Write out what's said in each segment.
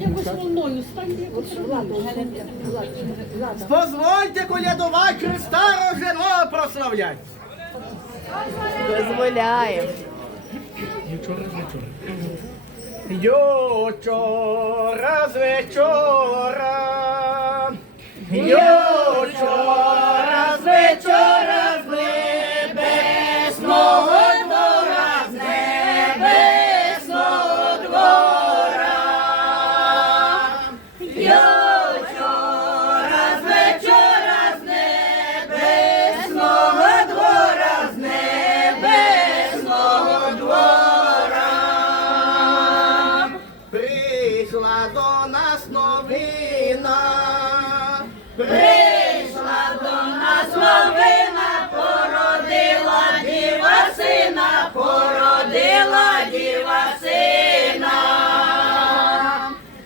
Якось волною станьте, якось Позвольте колядувати Христа роженого прославлять. Дозволяємо. Йо вчора з вечора, Прийшла до нас новина, прийшла до нас новина, породила діва сина, породила діва сина.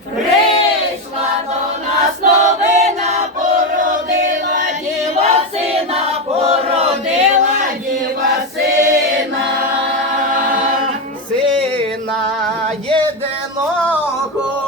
Прийшла до нас новина, породила діва сина, породила діва сина. Сина єдиного,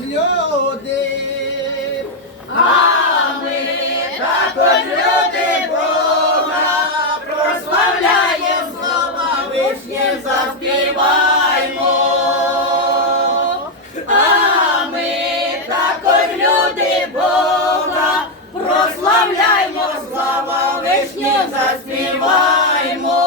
люди. А ми також люди Бога, прославляємо слава вишнє заспіваймо. А ми також люди Бога, прославляймо, слава вишнє заспіваймо.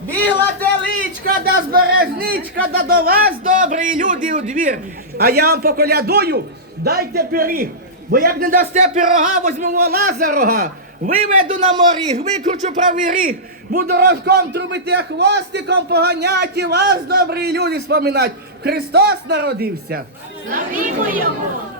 Біла теличка да збережничка, да до вас, добрі люди, у двір. А я вам поколядую, дайте пиріг. Бо як не дасте пирога, возьму вола за рога. Виведу на моріг, викручу правий ріг, буду рожком трубити, а хвостиком поганять і вас, добрі люди, споминать. Христос народився. Славімо його!